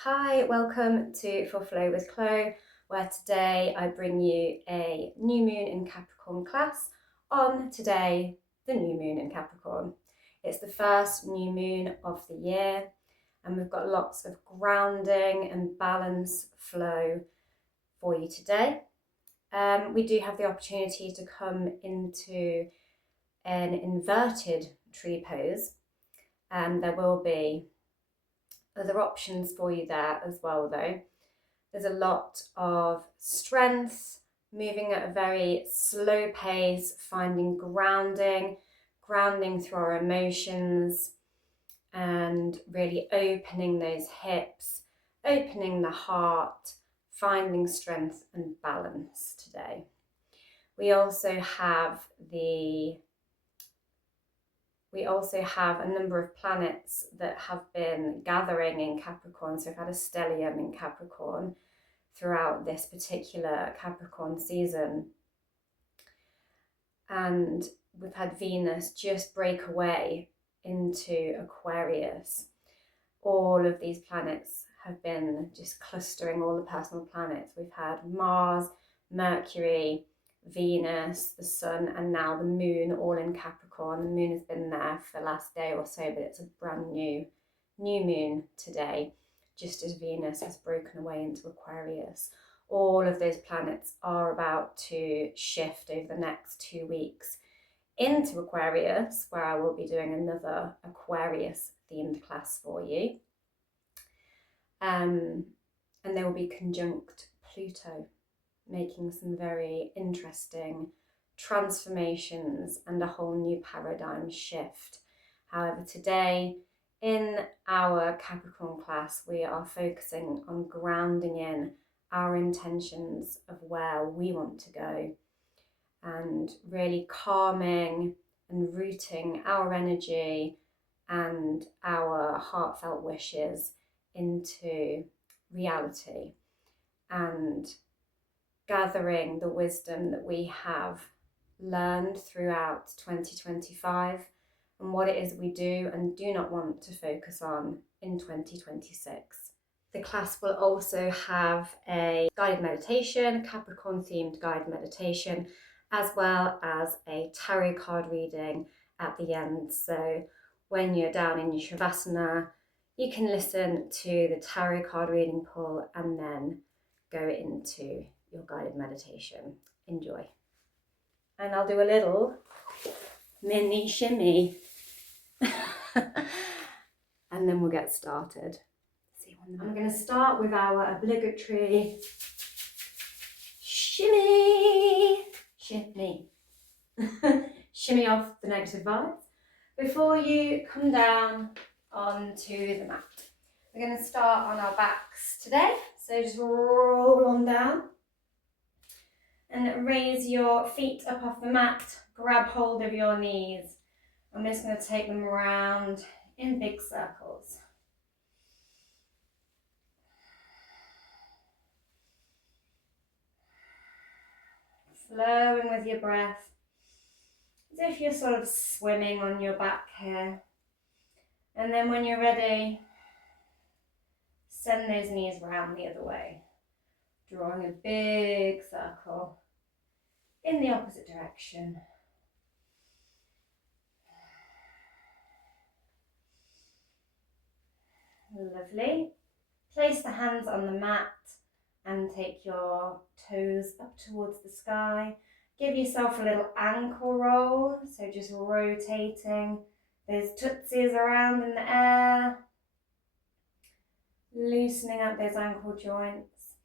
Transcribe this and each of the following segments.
Hi, welcome to For Flow with Chloe, where today I bring you a new moon in Capricorn class on today, the new moon in Capricorn. It's the first new moon of the year, and we've got lots of grounding and balance flow for you today. We do have the opportunity to come into an inverted tree pose, and there will be other options for you there as well, though. There's a lot of strength, moving at a very slow pace, finding grounding through our emotions, and really opening those hips, opening the heart, finding strength and balance today. We also have a number of planets that have been gathering in Capricorn. So we've had a stellium in Capricorn throughout this particular Capricorn season. And we've had Venus just break away into Aquarius. All of these planets have been just clustering, all the personal planets. We've had Mars, Mercury, Venus, the Sun, and now the Moon all in Capricorn. The Moon has been there for the last day or so, but it's a brand new moon today, just as Venus has broken away into Aquarius. All of those planets are about to shift over the next 2 weeks into Aquarius, where I will be doing another Aquarius themed class for you. And they will be conjunct Pluto, making some very interesting transformations and a whole new paradigm shift. However, today in our Capricorn class, we are focusing on grounding in our intentions of where we want to go and really calming and rooting our energy and our heartfelt wishes into reality and gathering the wisdom that we have learned throughout 2025 and what it is we do and do not want to focus on in 2026. The class will also have a guided meditation, Capricorn themed guided meditation, as well as a tarot card reading at the end. So when you're down in your Shavasana, you can listen to the tarot card reading pull and then go into your guided meditation. Enjoy. And I'll do a little mini shimmy and then we'll get started. I'm going to start with our obligatory shimmy shimmy off the negative vibes before you come down onto the mat. We're going to start on our backs today, so just roll on down and raise your feet up off the mat, grab hold of your knees. I'm just going to take them around in big circles. Flowing with your breath, as if you're sort of swimming on your back here. And then when you're ready, send those knees round the other way, drawing a big circle in the opposite direction. Lovely. Place the hands on the mat and take your toes up towards the sky. Give yourself a little ankle roll, so just rotating those tootsies around in the air, loosening up those ankle joints.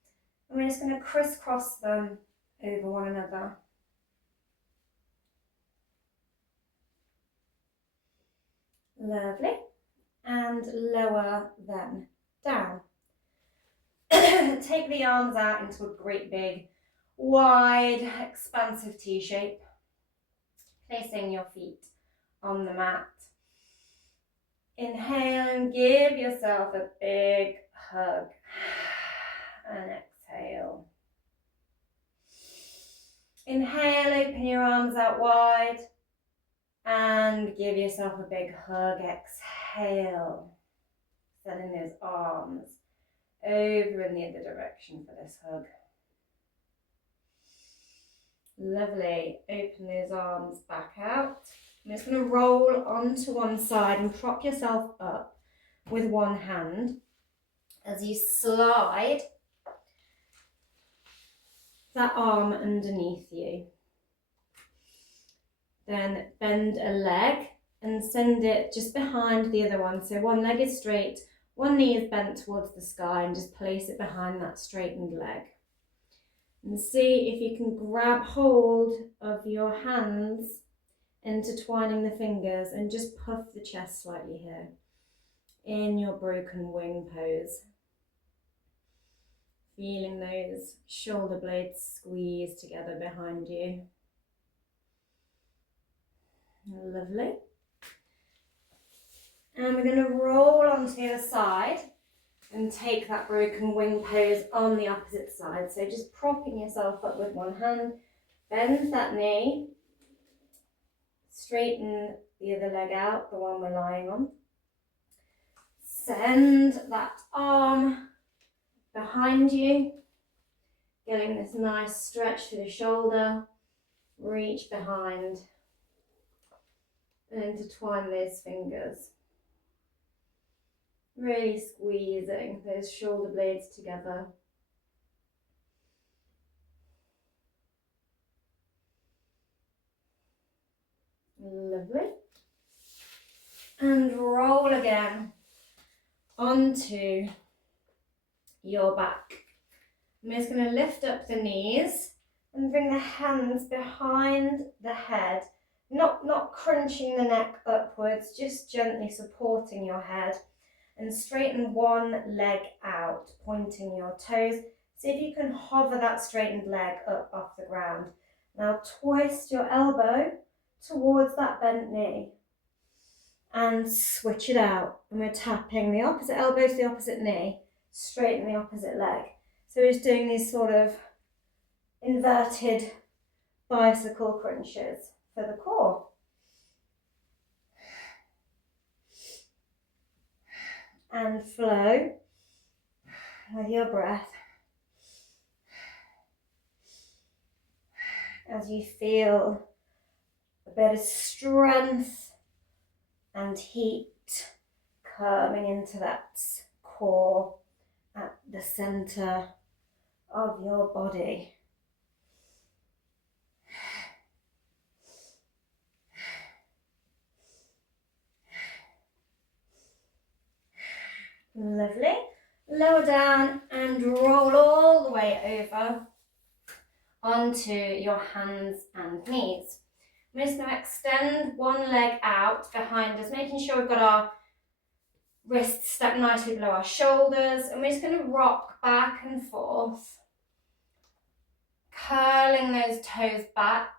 And we're just going to crisscross them over one another. Lovely. And lower them down. Take the arms out into a great big, wide, expansive T shape. Placing your feet on the mat. Inhale and give yourself a big hug. And exhale. Inhale, open your arms out wide. And give yourself a big hug. Exhale. Setting those arms over in the other direction for this hug. Lovely. Open those arms back out. I'm just going to roll onto one side and prop yourself up with one hand as you slide that arm underneath you. Then bend a leg and send it just behind the other one. So one leg is straight, one knee is bent towards the sky, and just place it behind that straightened leg. And see if you can grab hold of your hands, intertwining the fingers, and just puff the chest slightly here in your broken wing pose. Feeling those shoulder blades squeeze together behind you. Lovely. And we're going to roll onto the other side and take that broken wing pose on the opposite side. So just propping yourself up with one hand, bend that knee, straighten the other leg out, the one we're lying on. Send that arm behind you, getting this nice stretch through the shoulder. Reach behind and intertwine those fingers. Really squeezing those shoulder blades together. Lovely. And roll again onto your back. I'm just going to lift up the knees and bring the hands behind the head, not crunching the neck upwards, just gently supporting your head, and straighten one leg out, pointing your toes. See if you can hover that straightened leg up off the ground. Now twist your elbow towards that bent knee and switch it out. And we're tapping the opposite elbow to the opposite knee, straighten the opposite leg. So we're just doing these sort of inverted bicycle crunches for the core. And flow with your breath as you feel a bit of strength and heat coming into that core at the center of your body. Lovely. Lower down and roll all the way over onto your hands and knees. We're just going to extend one leg out behind us, making sure we've got our wrists stacked nicely below our shoulders, and we're just going to rock back and forth, curling those toes back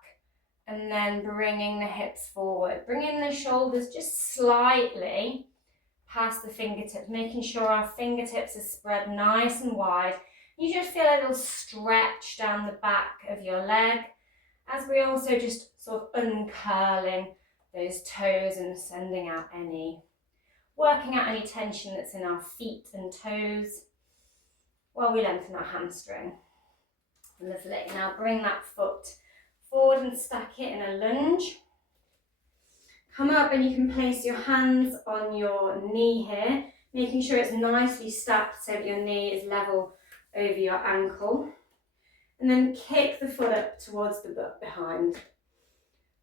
and then bringing the hips forward, bringing the shoulders just slightly past the fingertips, making sure our fingertips are spread nice and wide. You just feel a little stretch down the back of your leg as we also just sort of uncurling those toes and working out any tension that's in our feet and toes while we lengthen our hamstring. Lovely. Now bring that foot forward and stack it in a lunge. Come up and you can place your hands on your knee here, making sure it's nicely stacked so that your knee is level over your ankle. And then kick the foot up towards the butt behind.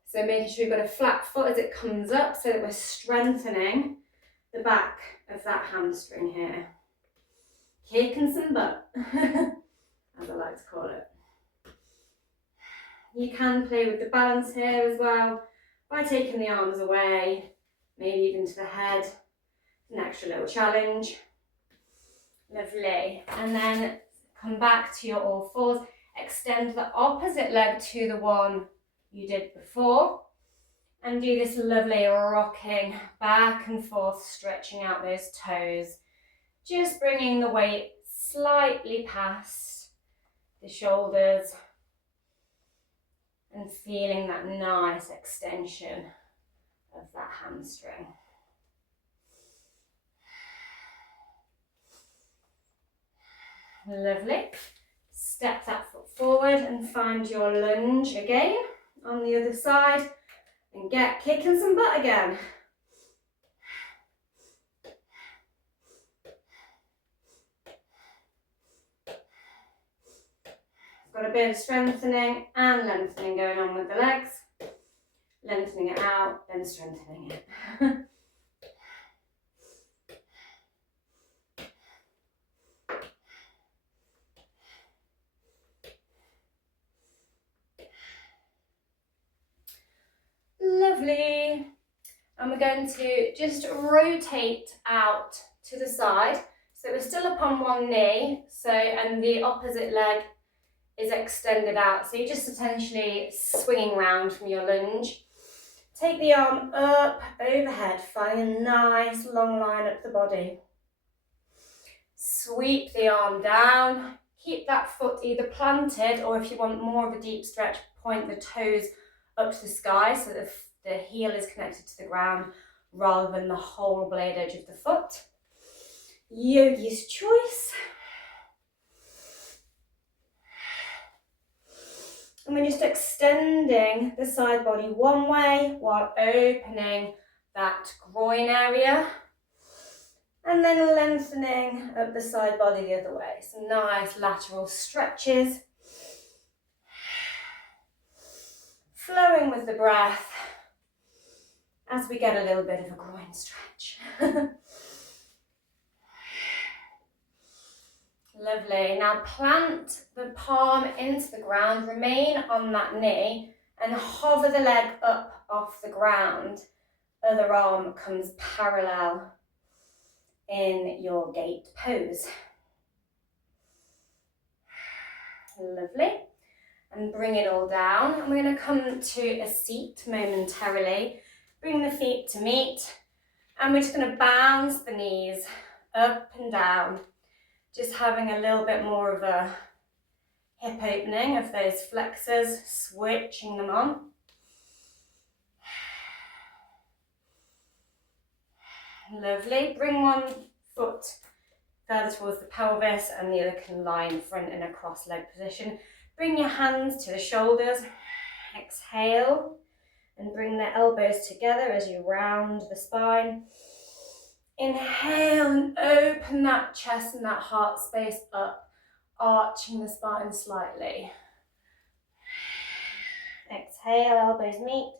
So making sure you've got a flat foot as it comes up so that we're strengthening the back of that hamstring here. Kicking some butt, as I like to call it. You can play with the balance here as well by taking the arms away, maybe even to the head. An extra little challenge. Lovely. And then come back to your all fours. Extend the opposite leg to the one you did before. And do this lovely rocking back and forth, stretching out those toes. Just bringing the weight slightly past the shoulders and feeling that nice extension of that hamstring. Lovely. Step that foot forward and find your lunge again on the other side and get kicking some butt again. Got a bit of strengthening and lengthening going on with the legs. Lengthening it out, then strengthening it. Lovely. And we're going to just rotate out to the side. So we're still up on one knee, and the opposite leg is extended out. So you're just essentially swinging round from your lunge. Take the arm up, overhead, finding a nice long line up the body. Sweep the arm down. Keep that foot either planted, or if you want more of a deep stretch, point the toes up to the sky so that the heel is connected to the ground rather than the whole blade edge of the foot. Yogi's choice. And we're just extending the side body one way while opening that groin area. And then lengthening up the side body the other way. Some nice lateral stretches. Flowing with the breath as we get a little bit of a groin stretch. Lovely. Now plant the palm into the ground, remain on that knee and hover the leg up off the ground. Other arm comes parallel in your gate pose. Lovely. And bring it all down. And we're going to come to a seat momentarily. Bring the feet to meet. And we're just going to bounce the knees up and down. Just having a little bit more of a hip opening of those flexors, switching them on. Lovely. Bring one foot further towards the pelvis and the other can lie in front in a cross leg position. Bring your hands to the shoulders. Exhale and bring the elbows together as you round the spine. Inhale and open that chest and that heart space up, arching the spine slightly. Exhale, elbows meet.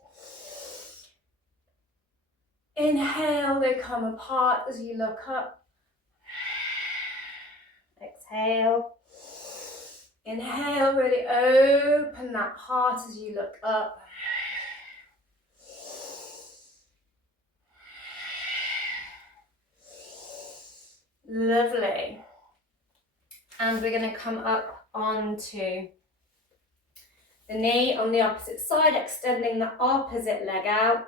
Inhale, they come apart as you look up. Exhale. Inhale, really open that heart as you look up. Lovely. And we're going to come up onto the knee on the opposite side, extending the opposite leg out.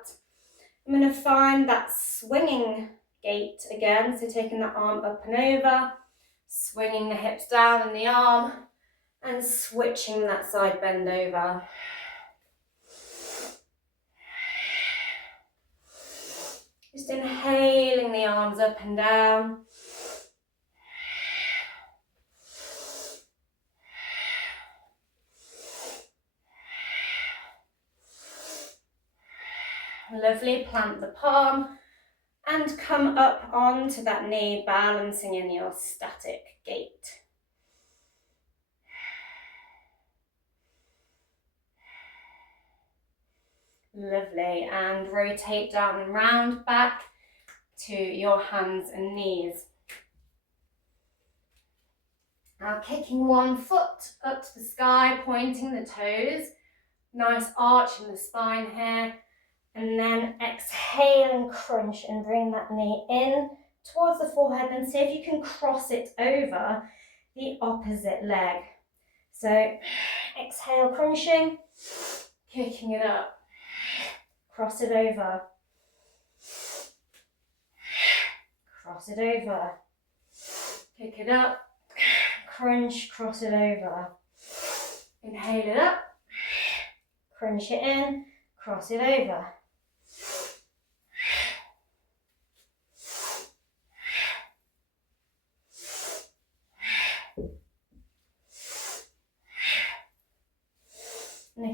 I'm going to find that swinging gait again, so taking the arm up and over, swinging the hips down and the arm, and switching that side bend over. Just inhaling the arms up and down. Lovely, plant the palm and come up onto that knee, balancing in your static gait. Lovely, and rotate down and round back to your hands and knees. Now kicking one foot up to the sky, pointing the toes, nice arch in the spine here. And then exhale and crunch and bring that knee in towards the forehead and see if you can cross it over the opposite leg. So exhale, crunching, kicking it up, cross it over, cross it over, kick it up, crunch, cross it over, inhale it up, crunch it in, cross it over.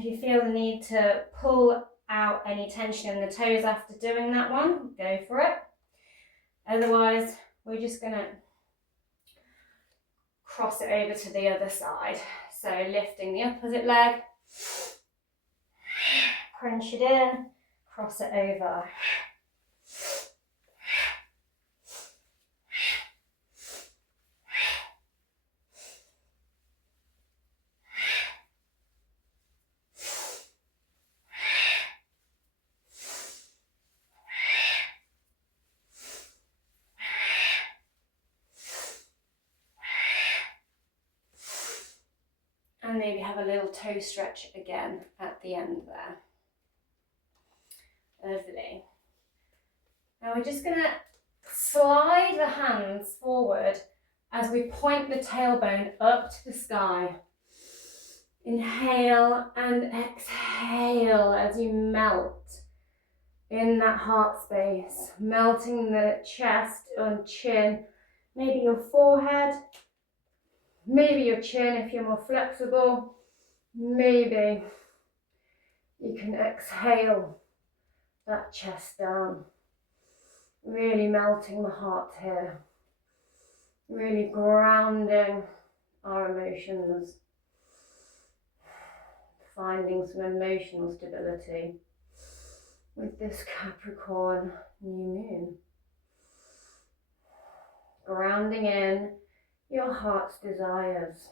If you feel the need to pull out any tension in the toes after doing that one, go for it. Otherwise, we're just going to cross it over to the other side. So lifting the opposite leg, crunch it in, cross it over. And maybe have a little toe stretch again at the end there. Lovely. Now we're just going to slide the hands forward as we point the tailbone up to the sky. Inhale and exhale as you melt in that heart space, melting the chest and chin, maybe your forehead, maybe your chin if you're more flexible, maybe you can exhale that chest down, really melting the heart here, really grounding our emotions, finding some emotional stability with this Capricorn New Moon. Grounding in your heart's desires.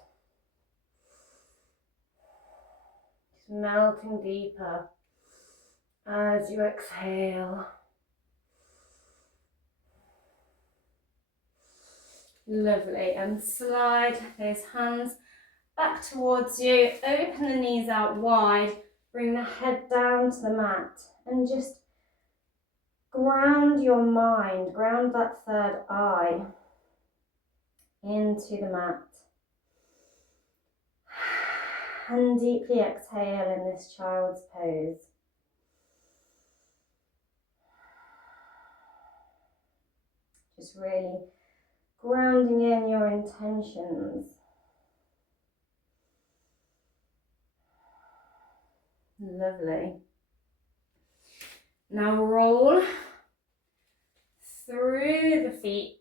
Just melting deeper as you exhale. Lovely. And slide those hands back towards you. Open the knees out wide. Bring the head down to the mat. And just ground your mind. Ground that third eye into the mat. And deeply exhale in this child's pose. Just really grounding in your intentions. Lovely. Now roll through the feet,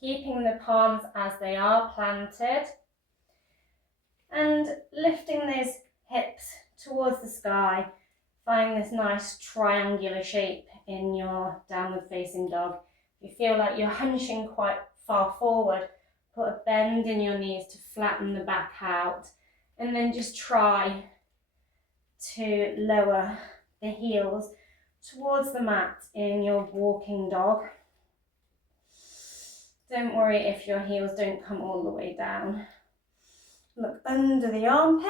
keeping the palms as they are planted and lifting those hips towards the sky. Find this nice triangular shape in your downward facing dog. If you feel like you're hunching quite far forward, put a bend in your knees to flatten the back out, and then just try to lower the heels towards the mat in your walking dog. Don't worry if your heels don't come all the way down. Look under the armpit.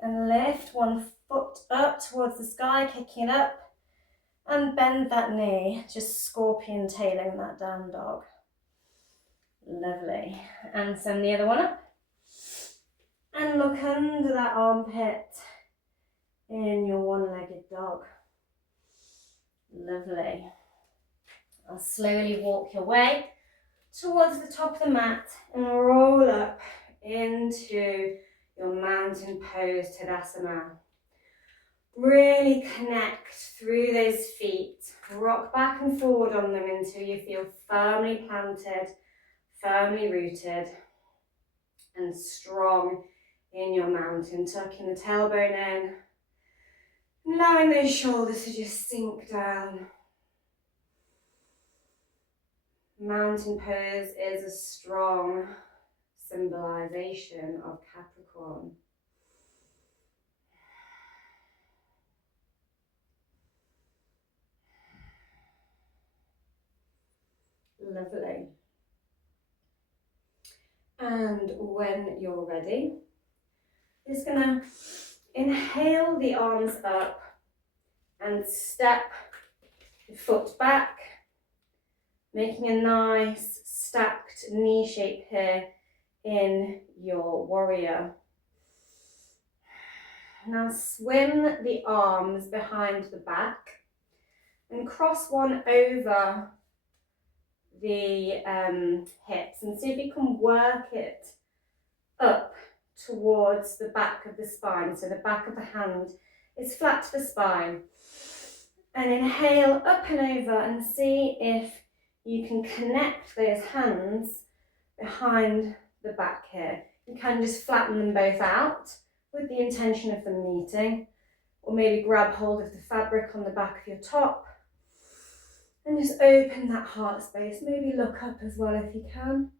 And lift one foot up towards the sky, kicking it up. And bend that knee, just scorpion tailing that down dog. Lovely. And send the other one up. And look under that armpit in your one-legged dog. Lovely. I'll slowly walk your way towards the top of the mat and roll up into your mountain pose, Tadasana. Really connect through those feet. Rock back and forward on them until you feel firmly planted, firmly rooted, and strong in your mountain. Tucking the tailbone in, allowing those shoulders to just sink down. Mountain pose is a strong symbolization of Capricorn. Lovely. And when you're ready, just gonna inhale the arms up and step the foot back, making a nice stacked knee shape here in your warrior. Now swim the arms behind the back and cross one over the hips and see if you can work it up towards the back of the spine. So the back of the hand is flat to the spine. And inhale up and over and see if you can connect those hands behind the back here. You can just flatten them both out with the intention of them meeting, or maybe grab hold of the fabric on the back of your top and just open that heart space. Maybe look up as well if you can.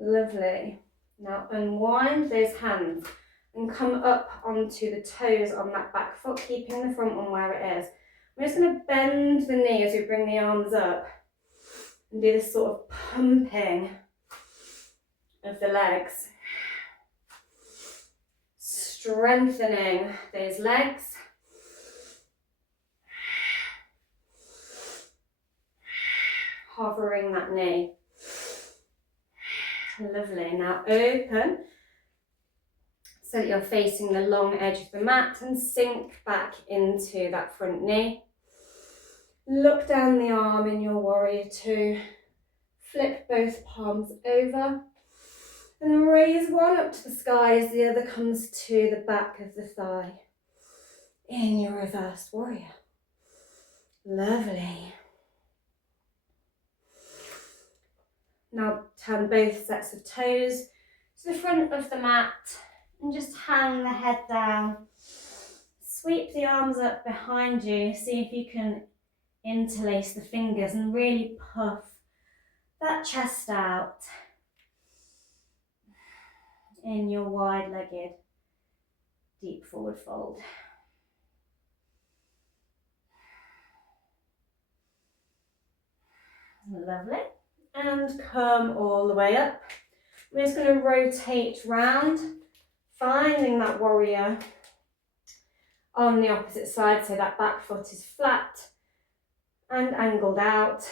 Lovely. Now unwind those hands and come up onto the toes on that back foot, keeping the front one where it is. I'm just going to bend the knee as we bring the arms up and do this sort of pumping of the legs. Strengthening those legs. Hovering that knee. Lovely. Now open so that you're facing the long edge of the mat and sink back into that front knee. Look down the arm in your warrior two. Flip both palms over and raise one up to the sky as the other comes to the back of the thigh in your reversed warrior. Lovely. Now turn both sets of toes to the front of the mat and just hang the head down. Sweep the arms up behind you. See if you can interlace the fingers and really puff that chest out in your wide-legged deep forward fold. Lovely. And come all the way up. We're just going to rotate round, finding that warrior on the opposite side, so that back foot is flat and angled out.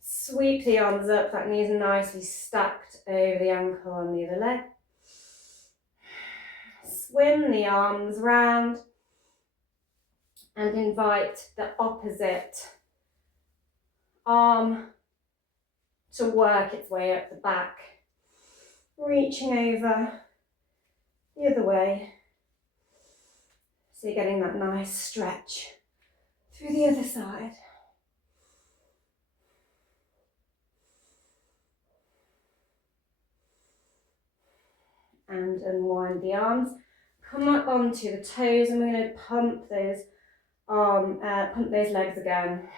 Sweep the arms up, that knee is nicely stacked over the ankle on the other leg. Swim the arms round and invite the opposite arm to work its way up the back, reaching over the other way. So you're getting that nice stretch through the other side. And unwind the arms. Come up onto the toes and we're going to pump those legs again.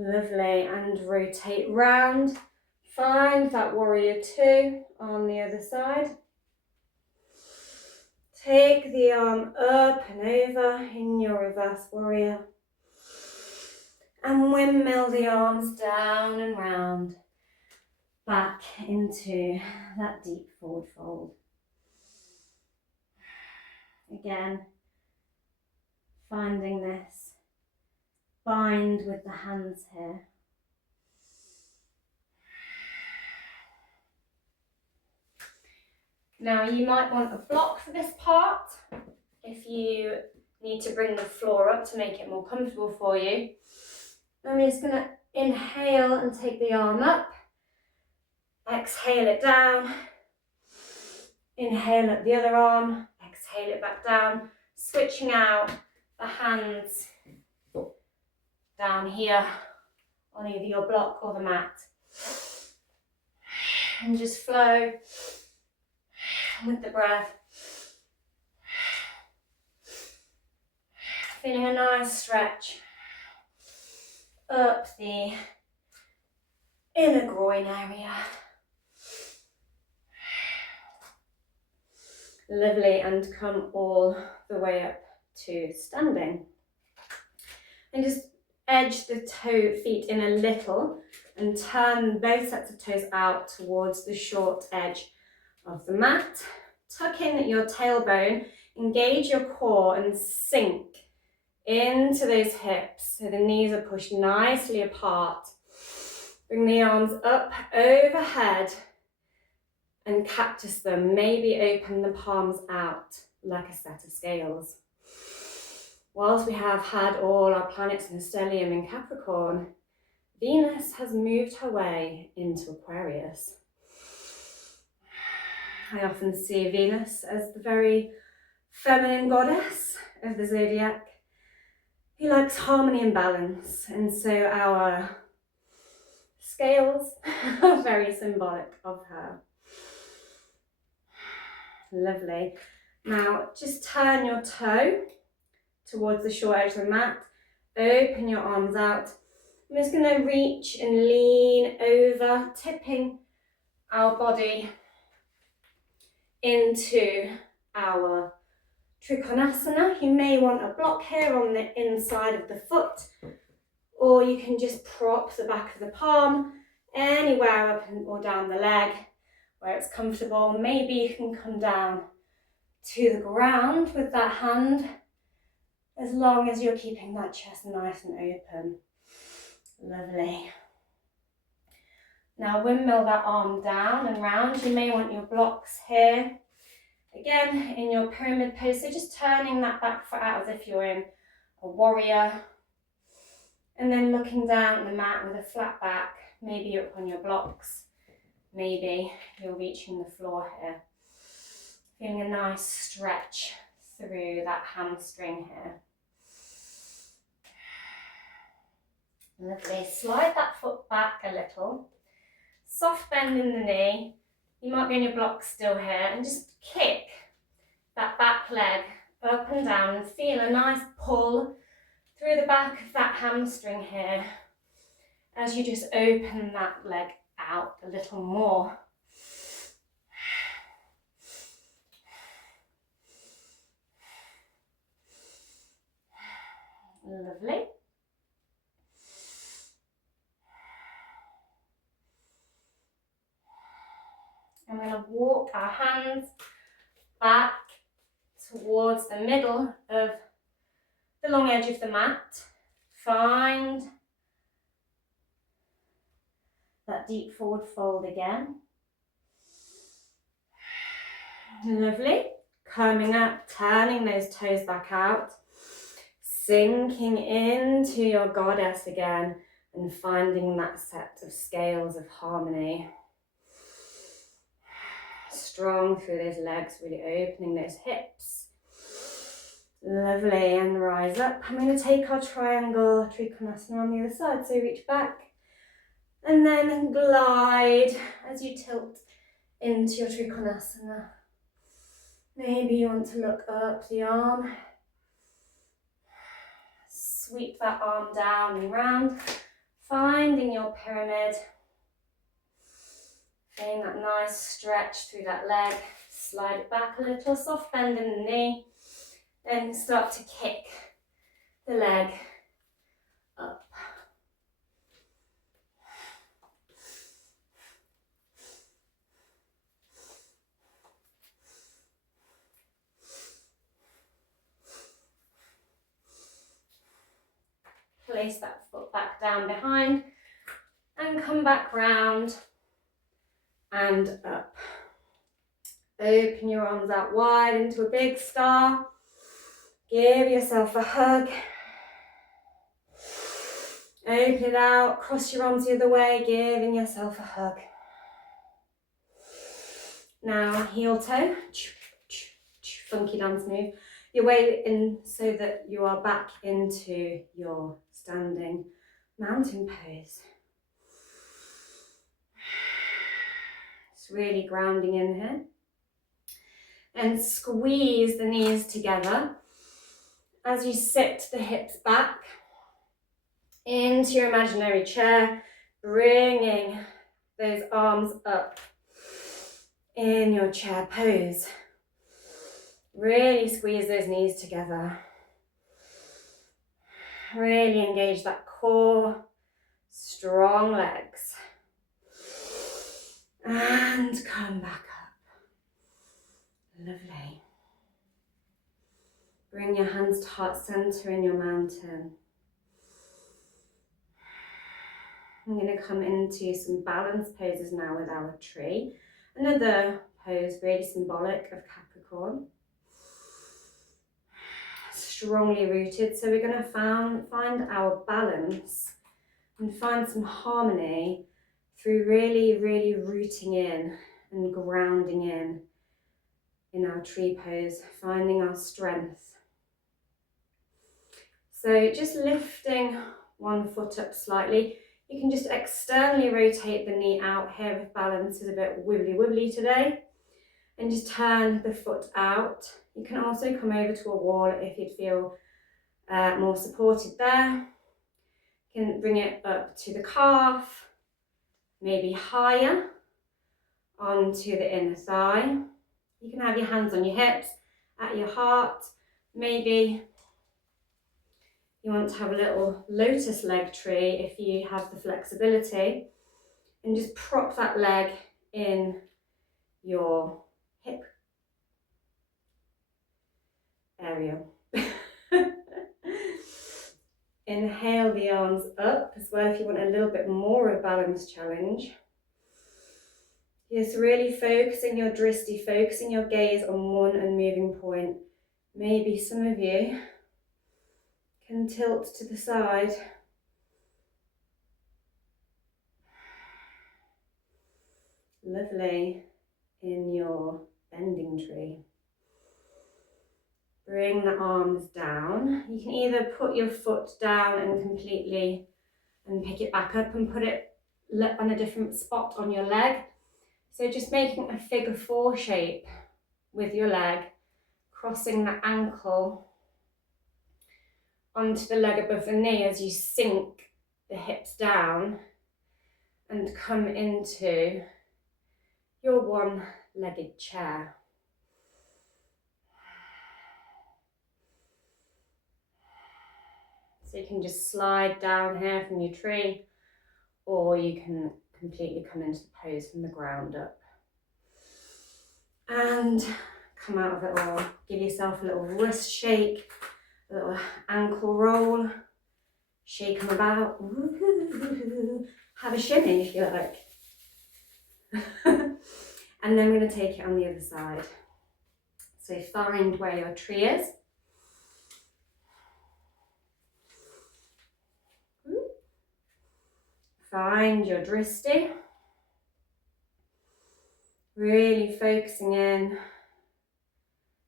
Lovely, and rotate round. Find that warrior two on the other side. Take the arm up and over in your reverse warrior. And windmill the arms down and round. Back into that deep forward fold. Again, finding this bind with the hands here. Now you might want a block for this part if you need to bring the floor up to make it more comfortable for you. I'm just going to inhale and take the arm up, exhale it down, inhale at the other arm, exhale it back down, switching out the hands down here on either your block or the mat. And just flow with the breath. Feeling a nice stretch up the inner groin area. Lovely, and come all the way up to standing. And just edge the feet in a little and turn both sets of toes out towards the short edge of the mat. Tuck in your tailbone, engage your core and sink into those hips. So the knees are pushed nicely apart. Bring the arms up overhead and cactus them. Maybe open the palms out like a set of scales. Whilst we have had all our planets in stellium in Capricorn, Venus has moved her way into Aquarius. I often see Venus as the very feminine goddess of the zodiac who likes harmony and balance, and so our scales are very symbolic of her. Lovely. Now just turn your toe towards the short edge of the mat, open your arms out. I'm just going to reach and lean over, tipping our body into our Trikonasana. You may want a block here on the inside of the foot, or you can just prop the back of the palm anywhere up or down the leg where it's comfortable. Maybe you can come down to the ground with that hand, as long as you're keeping that chest nice and open. Lovely. Now windmill that arm down and round. You may want your blocks here. Again, in your pyramid pose, so just turning that back foot out as if you're in a warrior. And then looking down the mat with a flat back. Maybe you're up on your blocks. Maybe you're reaching the floor here. Feeling a nice stretch through that hamstring here. Lovely. Slide that foot back a little. Soft bend in the knee. You might be on your blocks still here, and just kick that back leg up and down and feel a nice pull through the back of that hamstring here as you just open that leg out a little more. Lovely. And we're going to walk our hands back towards the middle of the long edge of the mat. Find that deep forward fold again. Lovely. Coming up, turning those toes back out. Sinking into your goddess again and finding that set of scales of harmony. Strong through those legs, really opening those hips. Lovely, and rise up. I'm going to take our triangle Trikonasana on the other side, so reach back and then glide as you tilt into your Trikonasana. Maybe you want to look up the arm, sweep that arm down and round, finding your pyramid. Feeling that nice stretch through that leg. Slide it back a little, soft bend in the knee. Then start to kick the leg up. Place that foot back down behind and come back round and up. Open your arms out wide into a big star. Give yourself a hug. Open it out, cross your arms the other way, giving yourself a hug. Now heel toe, funky dance move. Your way in so that you are back into your standing mountain pose. Really grounding in here, and squeeze the knees together as you sit the hips back into your imaginary chair, bringing those arms up in your chair pose. Really squeeze those knees together. Really engage that core, strong legs. And come back up. Lovely. Bring your hands to heart center in your mountain. I'm going to come into some balance poses now with our tree. Another pose really symbolic of Capricorn. Strongly rooted, so we're going to find our balance and find some harmony through really, really rooting in and grounding in our tree pose, finding our strength. So just lifting one foot up slightly. You can just externally rotate the knee out here if balance is a bit wibbly today, and just turn the foot out. You can also come over to a wall if you'd feel more supported there. You can bring it up to the calf, maybe higher onto the inner thigh. You can have your hands on your hips, at your heart. Maybe you want to have a little lotus leg tree if you have the flexibility, and just prop that leg in your hip area. Inhale the arms up as well if you want a little bit more of a balance challenge. Yes, really focusing your drishti, focusing your gaze on one unmoving point. Maybe some of you can tilt to the side. Lovely. In your bending tree. Bring the arms down. You can either put your foot down and completely and pick it back up and put it on a different spot on your leg. So just making a figure 4 shape with your leg, crossing the ankle onto the leg above the knee as you sink the hips down and come into your one-legged chair. So you can just slide down here from your tree, or you can completely come into the pose from the ground up. And come out of it all. Give yourself a little wrist shake, a little ankle roll, shake them about. Woo-hoo-hoo-hoo. Have a shimmy if you like. And then we're going to take it on the other side. So find where your tree is. Find your drishti. Really focusing in,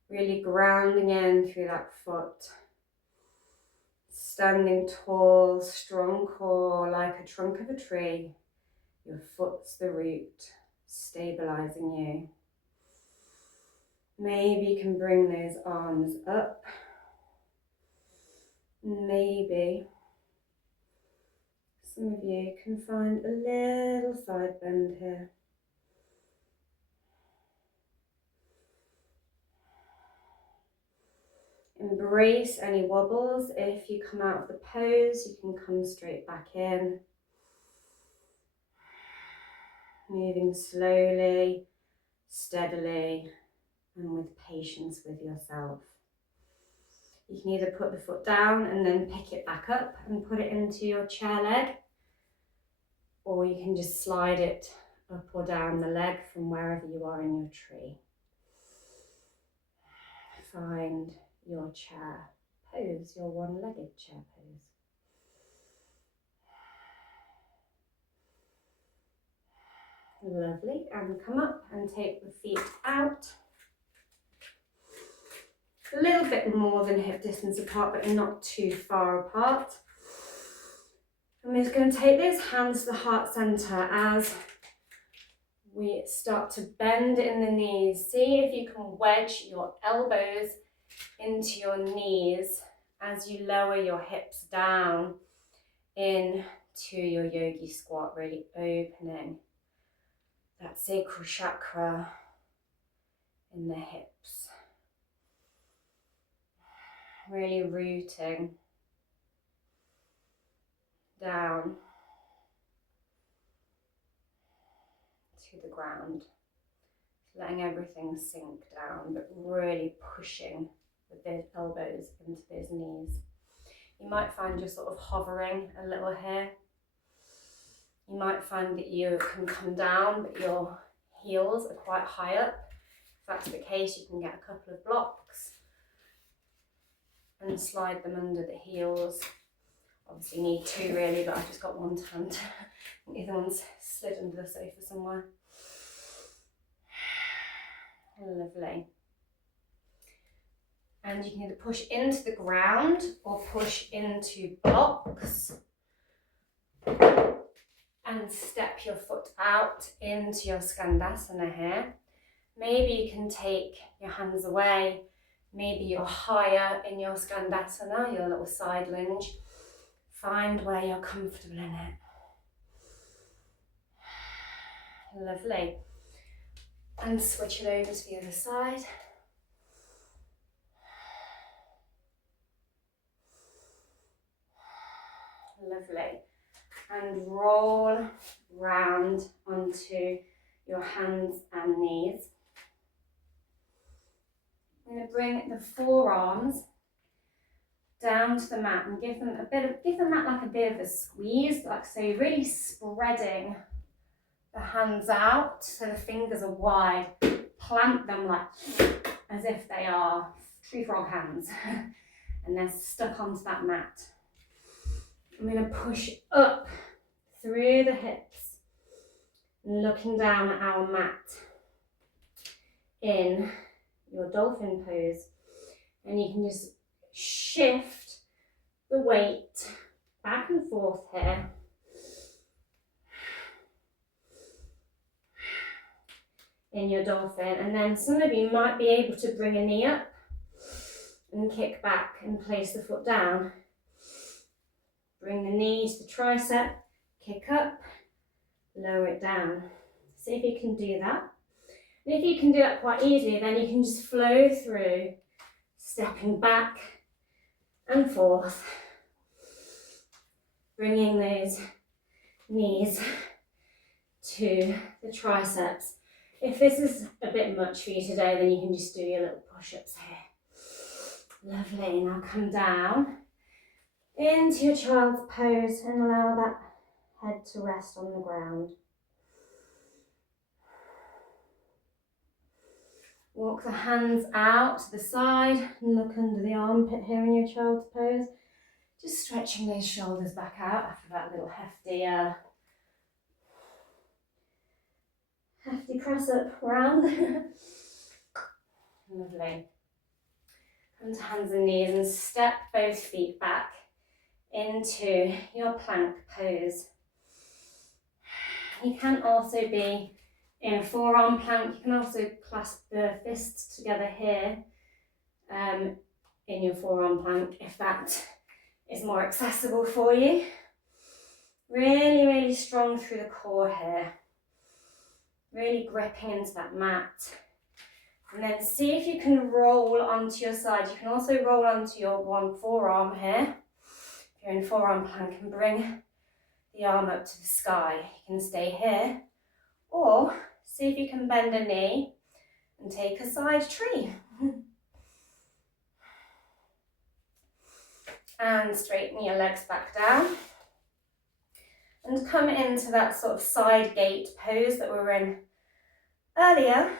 really grounding in through that foot. Standing tall, strong core like a trunk of a tree. Your foot's the root, stabilizing you. Maybe you can bring those arms up. Maybe some of you can find a little side bend here. Embrace any wobbles. If you come out of the pose, you can come straight back in. Moving slowly, steadily, and with patience with yourself. You can either put the foot down and then pick it back up and put it into your chair leg, or you can just slide it up or down the leg from wherever you are in your tree. Find your chair pose, your one-legged chair pose. Lovely, and come up and take the feet out. A little bit more than hip distance apart, but not too far apart. And we're just going to take those hands to the heart center as we start to bend in the knees. See if you can wedge your elbows into your knees as you lower your hips down into your yogi squat, really opening that sacral chakra in the hips. Really rooting down to the ground. Letting everything sink down, but really pushing with those elbows into those knees. You might find you're sort of hovering a little here. You might find that you can come down, but your heels are quite high up. If that's the case, you can get a couple of blocks and slide them under the heels. Obviously need two really, but I've just got one to hand. The other one's slid under the sofa somewhere. Lovely. And you can either push into the ground or push into blocks and step your foot out into your Skandasana here. Maybe you can take your hands away. Maybe you're higher in your Skandasana, your little side lunge. Find where you're comfortable in it. Lovely. And switch it over to the other side. Lovely. And roll round onto your hands and knees. I'm going to bring the forearms down to the mat and give the mat like a bit of a squeeze, like so you're really spreading the hands out so the fingers are wide. Plant them like as if they are tree frog hands and they're stuck onto that mat. I'm going to push up through the hips, looking down at our mat in your dolphin pose, and you can just shift the weight back and forth here. In your dolphin, and then some of you might be able to bring a knee up and kick back and place the foot down. Bring the knee to the tricep, kick up, lower it down. See if you can do that. And if you can do that quite easily, then you can just flow through, stepping back and forth, bringing those knees to the triceps. If this is a bit much for you today, then you can just do your little push-ups here. Lovely. Now come down into your child's pose and allow that head to rest on the ground. Walk the hands out to the side and look under the armpit here in your child's pose. Just stretching those shoulders back out after that little hefty press up round. Lovely. Come to hands and knees and step both feet back into your plank pose. You can also be in a forearm plank. You can also clasp the fists together here in your forearm plank if that is more accessible for you. Really, really strong through the core here. Really gripping into that mat. And then see if you can roll onto your side. You can also roll onto your one forearm here. If you're in forearm plank, and bring the arm up to the sky. You can stay here. Or see if you can bend a knee and take a side tree. And straighten your legs back down. And come into that sort of side gate pose that we were in earlier.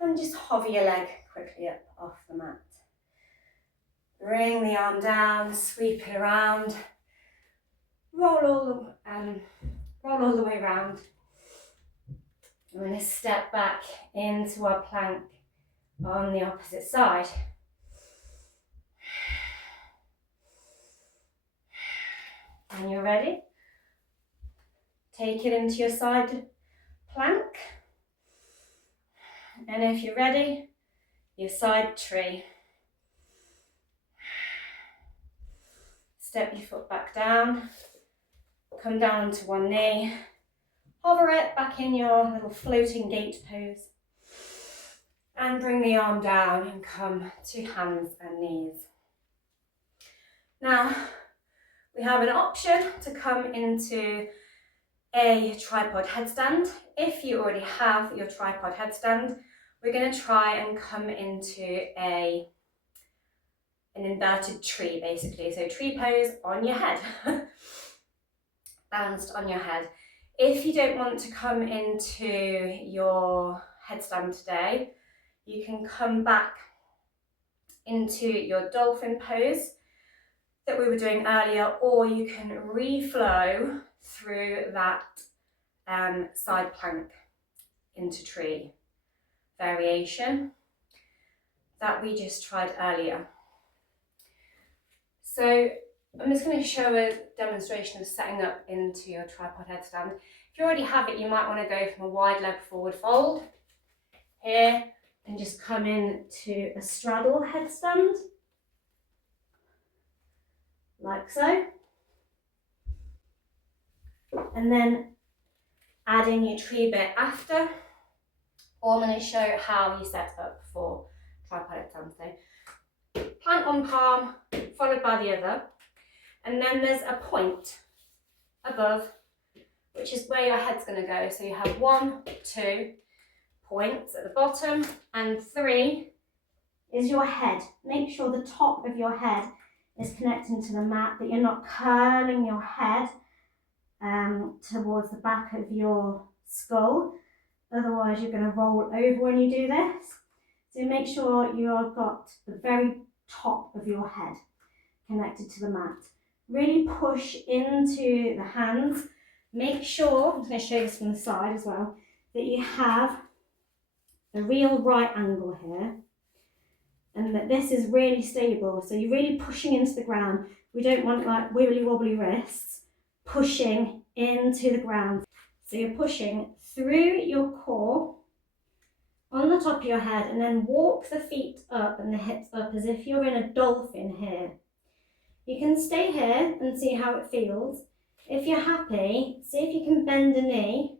And just hover your leg quickly up off the mat. Bring the arm down, sweep it around. Roll all the way around. I'm going to step back into our plank on the opposite side. And you're ready? Take it into your side plank. And if you're ready, your side tree. Step your foot back down. Come down to one knee. Hover it back in your little floating gate pose. And bring the arm down and come to hands and knees. Now, we have an option to come into a tripod headstand. If you already have your tripod headstand, we're going to try and come into a an inverted tree basically. So tree pose on your head, balanced on your head. If you don't want to come into your headstand today, you can come back into your dolphin pose that we were doing earlier, or you can reflow through that side plank into tree variation that we just tried earlier. So I'm just going to show a demonstration of setting up into your tripod headstand. If you already have it, you might want to go from a wide leg forward fold here and just come into a straddle headstand, like so. And then add in your tree bit after, or I'm going to show how you set up for tripod headstand. So plant one palm, followed by the other, and then there's a point above, which is where your head's going to go. So you have 1, 2 points at the bottom, and 3 is your head. Make sure the top of your head is connecting to the mat, that you're not curling your head towards the back of your skull. Otherwise you're going to roll over when you do this. So make sure you've got the very top of your head connected to the mat. Really push into the hands. Make sure, I'm going to show this from the side as well, that you have a real right angle here, and that this is really stable. So you're really pushing into the ground. We don't want like wibbly wobbly wrists, pushing into the ground. So you're pushing through your core on the top of your head, and then walk the feet up and the hips up as if you're in a dolphin here. You can stay here and see how it feels. If you're happy, see if you can bend a knee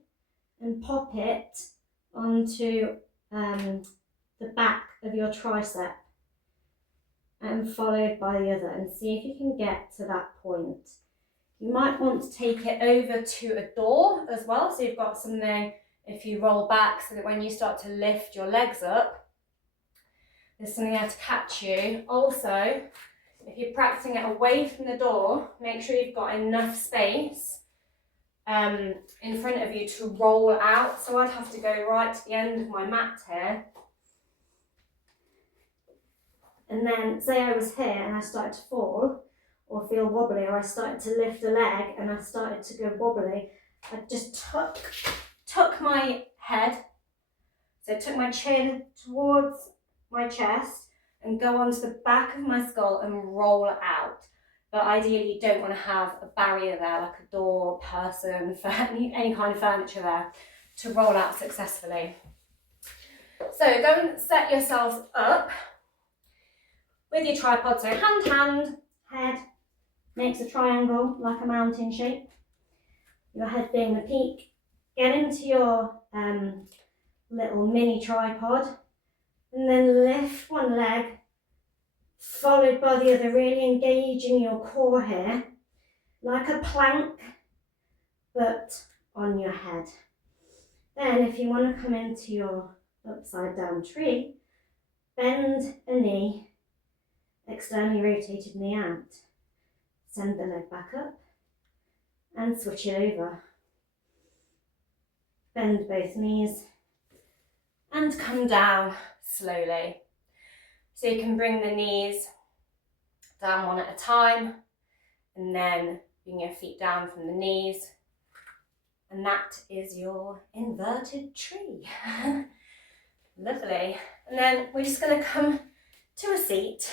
and pop it onto the back of your tricep, and followed by the other, and see if you can get to that point. You might want to take it over to a door as well, so you've got something if you roll back, so that when you start to lift your legs up, there's something there to catch you. Also, if you're practicing it away from the door, make sure you've got enough space in front of you to roll out. So I'd have to go right to the end of my mat here. And then say I was here and I started to fall or feel wobbly, or I started to lift a leg and I started to go wobbly, I'd just tuck my head, so tuck my chin towards my chest and go onto the back of my skull and roll out. But ideally you don't want to have a barrier there, like a door, person, any kind of furniture there, to roll out successfully. So go and set yourselves up with your tripod. So hand, head makes a triangle like a mountain shape, your head being the peak. Get into your little mini tripod, and then lift one leg, followed by the other, really engaging your core here, like a plank, but on your head. Then if you want to come into your upside down tree, bend a knee, externally rotated knee out, send the leg back up and switch it over. Bend both knees and come down slowly. So you can bring the knees down one at a time, and then bring your feet down from the knees. And that is your inverted tree. Lovely. And then we're just going to come to a seat.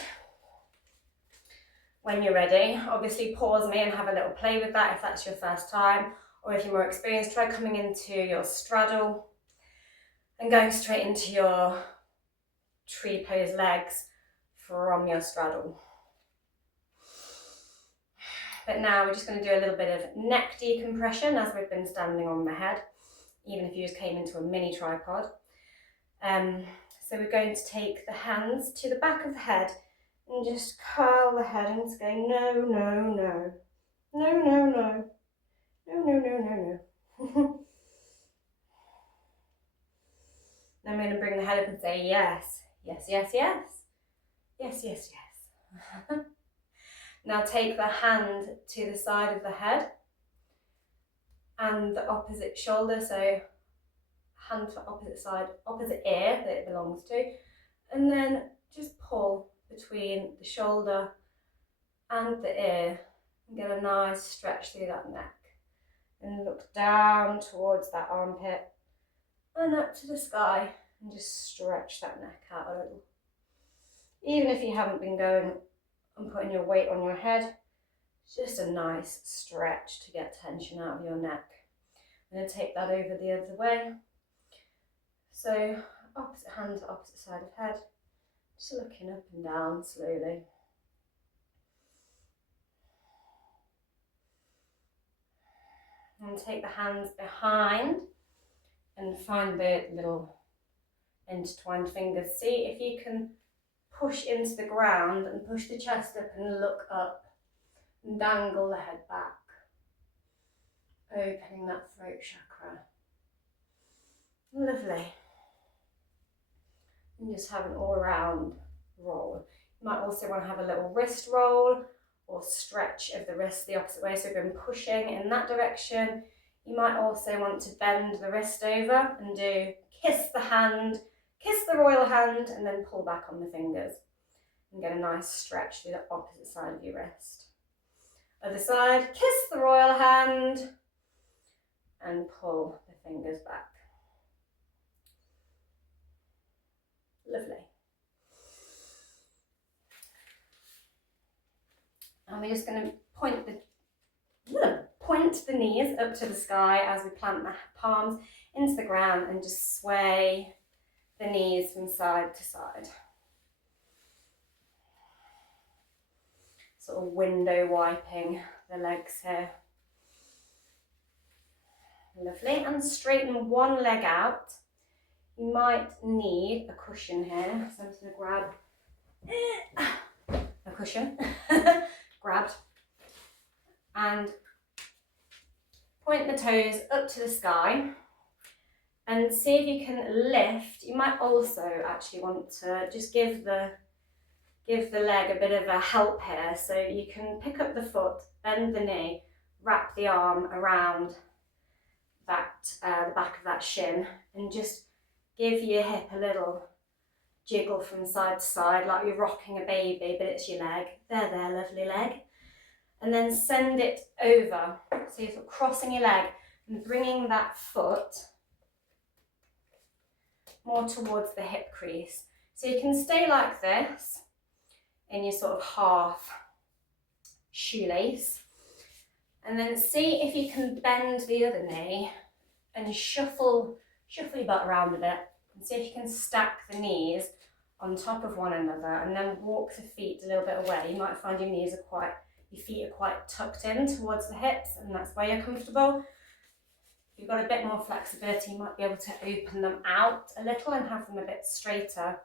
When you're ready, obviously pause me and have a little play with that if that's your first time, or if you're more experienced, try coming into your straddle and going straight into your tree pose legs from your straddle. But now we're just going to do a little bit of neck decompression as we've been standing on the head, even if you just came into a mini tripod. So we're going to take the hands to the back of the head and just curl the head and just go no, no, no, no, no, no, no, no, no, no, no. Then we're going to bring the head up and say yes, yes, yes, yes, yes, yes, yes. Now take the hand to the side of the head and the opposite shoulder, so hand to opposite side, opposite ear that it belongs to, and then just pull between the shoulder and the ear and get a nice stretch through that neck. And look down towards that armpit and up to the sky and just stretch that neck out a little. Even if you haven't been going and putting your weight on your head, it's just a nice stretch to get tension out of your neck. I'm going to take that over the other way. So opposite hand to opposite side of head, just looking up and down slowly. And take the hands behind and find the little intertwined fingers. See if you can push into the ground and push the chest up and look up and dangle the head back, opening that throat chakra. Lovely. And just have an all-round roll. You might also want to have a little wrist roll or stretch of the wrist the opposite way, so we've been pushing in that direction. You might also want to bend the wrist over and do kiss the hand, kiss the royal hand, and then pull back on the fingers and get a nice stretch through the opposite side of your wrist. Other side, kiss the royal hand and pull the fingers back. Lovely. And we're just going to point the knees up to the sky as we plant the palms into the ground and just sway the knees from side to side. Sort of window wiping the legs here. Lovely. And straighten one leg out. You might need a cushion here, so I'm just going to grab a cushion, grabbed, and point the toes up to the sky and see if you can lift. You might also actually want to just give the leg a bit of a help here, so you can pick up the foot, bend the knee, wrap the arm around that the back of that shin, and just give your hip a little jiggle from side to side like you're rocking a baby, but it's your leg. There, lovely leg. And then send it over. So you're sort of crossing your leg and bringing that foot more towards the hip crease. So you can stay like this in your sort of half shoelace. And then see if you can bend the other knee and shuffle your butt around a bit and see if you can stack the knees on top of one another and then walk the feet a little bit away. You might find your feet are quite tucked in towards the hips, and that's where you're comfortable. If you've got a bit more flexibility, you might be able to open them out a little and have them a bit straighter.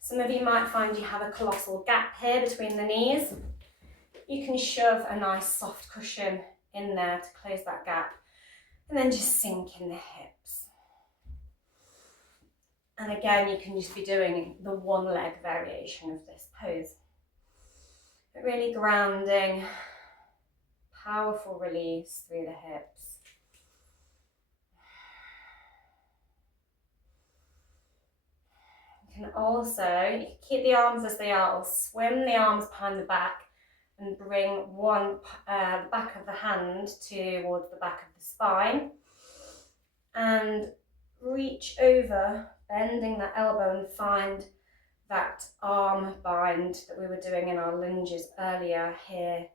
Some of you might find you have a colossal gap here between the knees. You can shove a nice soft cushion in there to close that gap, and then just sink in the hips. And again, you can just be doing the one leg variation of this pose. But really grounding, powerful release through the hips. You can also, you can keep the arms as they are, or swim the arms behind the back and bring the back of the hand towards the back of the spine. And reach over, bending that elbow, and find that arm bind that we were doing in our lunges earlier here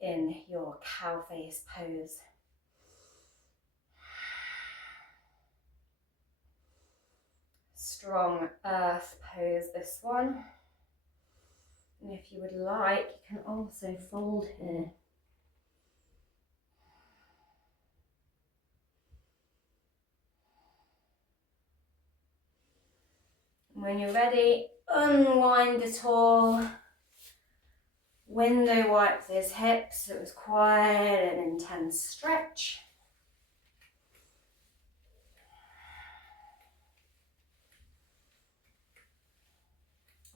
in your cow face pose. Strong earth pose, this one. And if you would like, you can also fold here. When you're ready, unwind it all. Window wipe those hips. It was quite an intense stretch.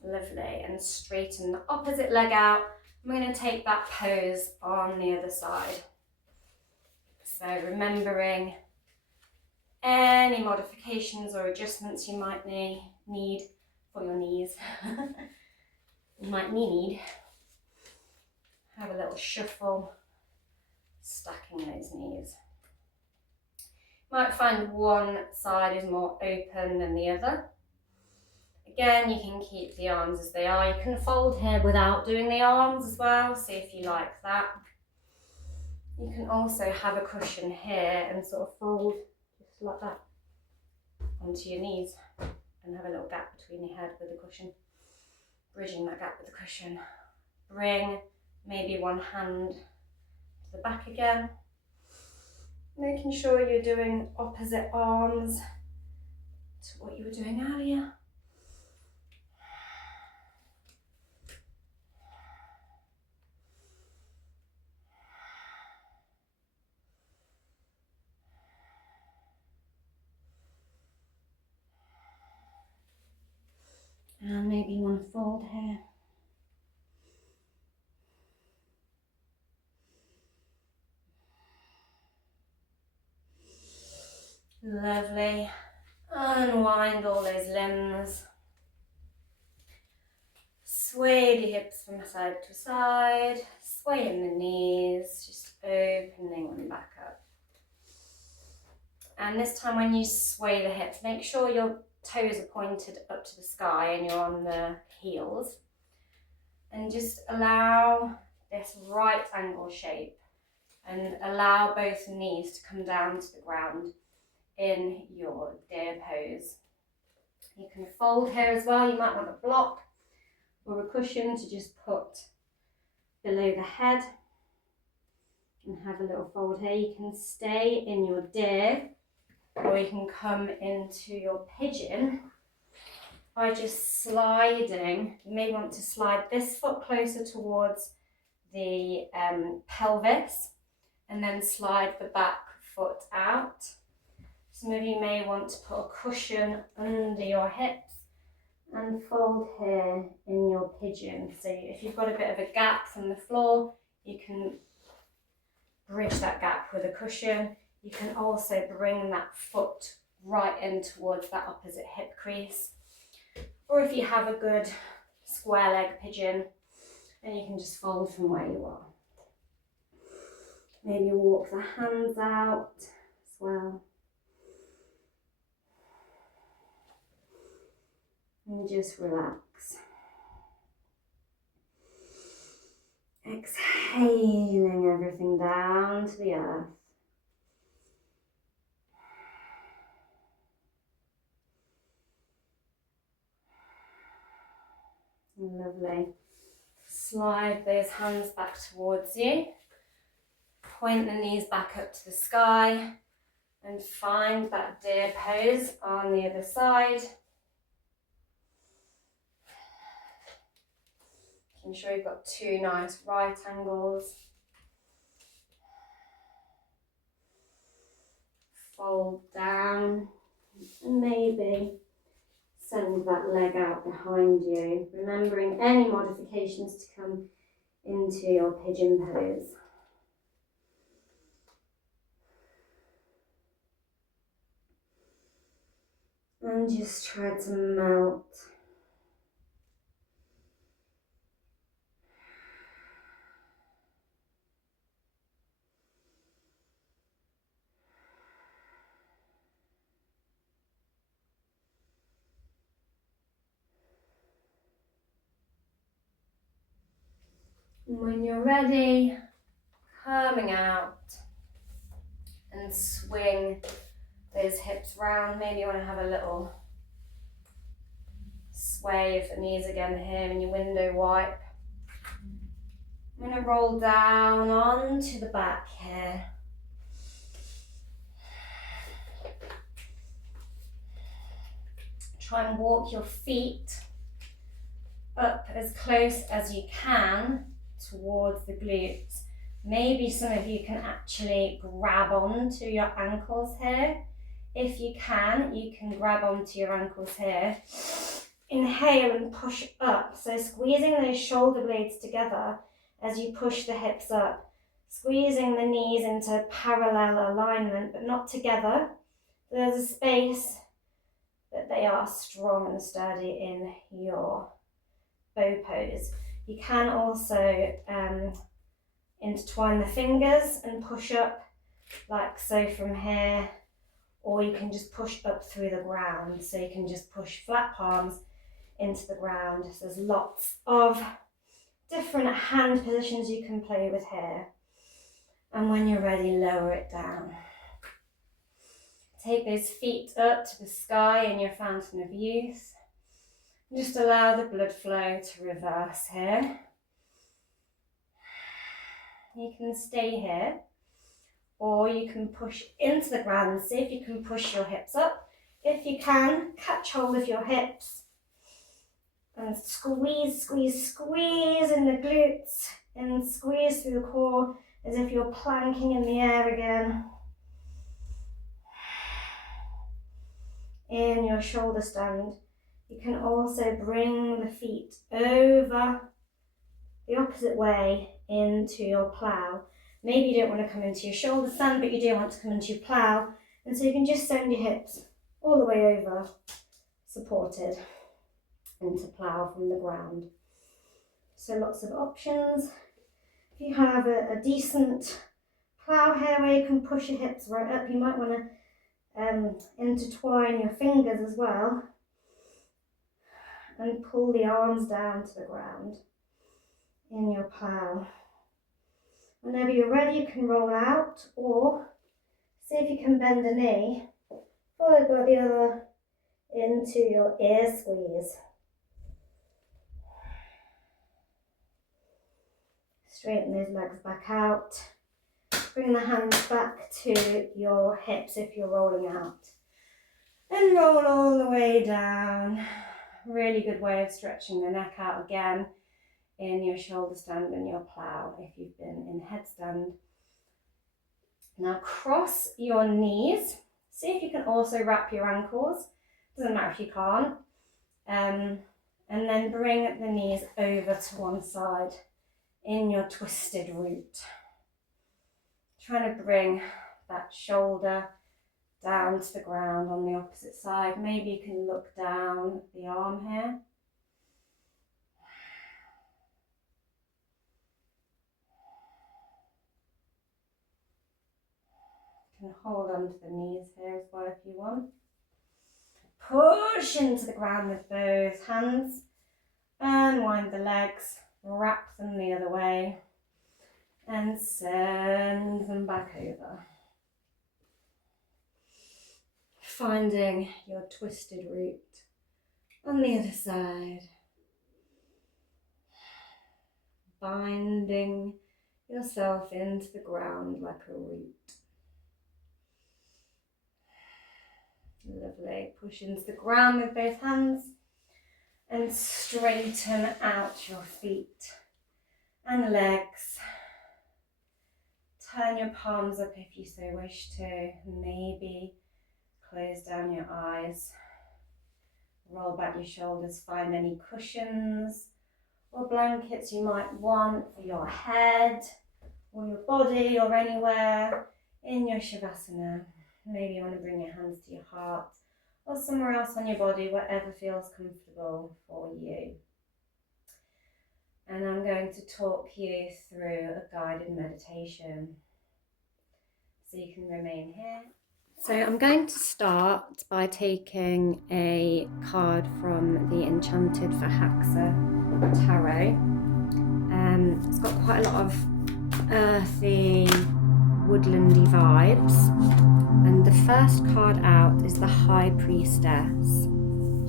Lovely. And straighten the opposite leg out I'm going to take that pose on the other side. So remembering any modifications or adjustments you might need for your knees. You might need. Have a little shuffle, stacking those knees. You might find one side is more open than the other. Again, you can keep the arms as they are. You can fold here without doing the arms as well, see if you like that. You can also have a cushion here and sort of fold just like that onto your knees and have a little gap between your head with the cushion. Bridging that gap with the cushion. Bring maybe one hand to the back again. Making sure you're doing opposite arms to what you were doing earlier. And maybe you want to fold here. Lovely. Unwind all those limbs. Sway the hips from side to side. Swaying the knees, just opening them back up. And this time when you sway the hips, make sure your toes are pointed up to the sky and you're on the heels. And just allow this right angle shape and allow both knees to come down to the ground in your deer pose. You can fold here as well. You might want a block or a cushion to just put below the head and have a little fold here. You can stay in your deer or you can come into your pigeon by just sliding. You may want to slide this foot closer towards the pelvis and then slide the back foot out. Some of you may want to put a cushion under your hips and fold here in your pigeon. So if you've got a bit of a gap from the floor, you can bridge that gap with a cushion. You can also bring that foot right in towards that opposite hip crease. Or if you have a good square leg pigeon, then you can just fold from where you are. Maybe walk the hands out as well. And just relax. Exhaling everything down to the earth. Lovely. Slide those hands back towards you. Point the knees back up to the sky and find that deer pose on the other side. Making sure you've got two nice right angles. Fold down and maybe send that leg out behind you, remembering any modifications to come into your pigeon pose. And just try to melt. And when you're ready, coming out and swing those hips round. Maybe you want to have a little sway of the knees again here in your window wipe. I'm going to roll down onto the back here. Try and walk your feet up as close as you can towards the glutes. Maybe some of you can actually grab onto your ankles here. If you can grab onto your ankles here. Inhale and push up. So squeezing those shoulder blades together as you push the hips up, squeezing the knees into parallel alignment, but not together. There's a space that they are strong and sturdy in your bow pose. You can also intertwine the fingers and push up like so from here, or you can just push up through the ground. So you can just push flat palms into the ground. So there's lots of different hand positions you can play with here. And when you're ready, lower it down. Take those feet up to the sky in your fountain of youth. Just allow the blood flow to reverse here. You can stay here, or you can push into the ground. See if you can push your hips up. If you can, catch hold of your hips and squeeze, squeeze, squeeze in the glutes and squeeze through the core as if you're planking in the air again. In your shoulder stand, you can also bring the feet over the opposite way into your plough. Maybe you don't want to come into your shoulder stand, but you do want to come into your plough. And so you can just send your hips all the way over, supported into plough from the ground. So lots of options. If you have a decent plough here where you can push your hips right up, you might want to intertwine your fingers as well and pull the arms down to the ground in your plough. Whenever you're ready, you can roll out, or see if you can bend a knee, followed by the other into your ear squeeze. Straighten those legs back out. Bring the hands back to your hips if you're rolling out. And roll all the way down. Really good way of stretching the neck out again in your shoulder stand and your plough if you've been in headstand. Now cross your knees. See if you can also wrap your ankles. Doesn't matter if you can't. And then bring the knees over to one side in your twisted root. Trying to bring that shoulder down to the ground on the opposite side. Maybe you can look down the arm here. You can hold on to the knees here as well if you want. Push into the ground with both hands. Unwind the legs, wrap them the other way, and send them back over. Finding your twisted root on the other side. Binding yourself into the ground like a root. Lovely. Push into the ground with both hands and straighten out your feet and legs. Turn your palms up if you so wish to. Maybe close down your eyes. Roll back your shoulders. Find any cushions or blankets you might want for your head or your body or anywhere in your Shavasana. Maybe you want to bring your hands to your heart or somewhere else on your body, whatever feels comfortable for you. And I'm going to talk you through a guided meditation. So you can remain here. So I'm going to start by taking a card from the Enchanted for Haxa Tarot. It's got quite a lot of earthy, woodlandy vibes. And the first card out is the High Priestess.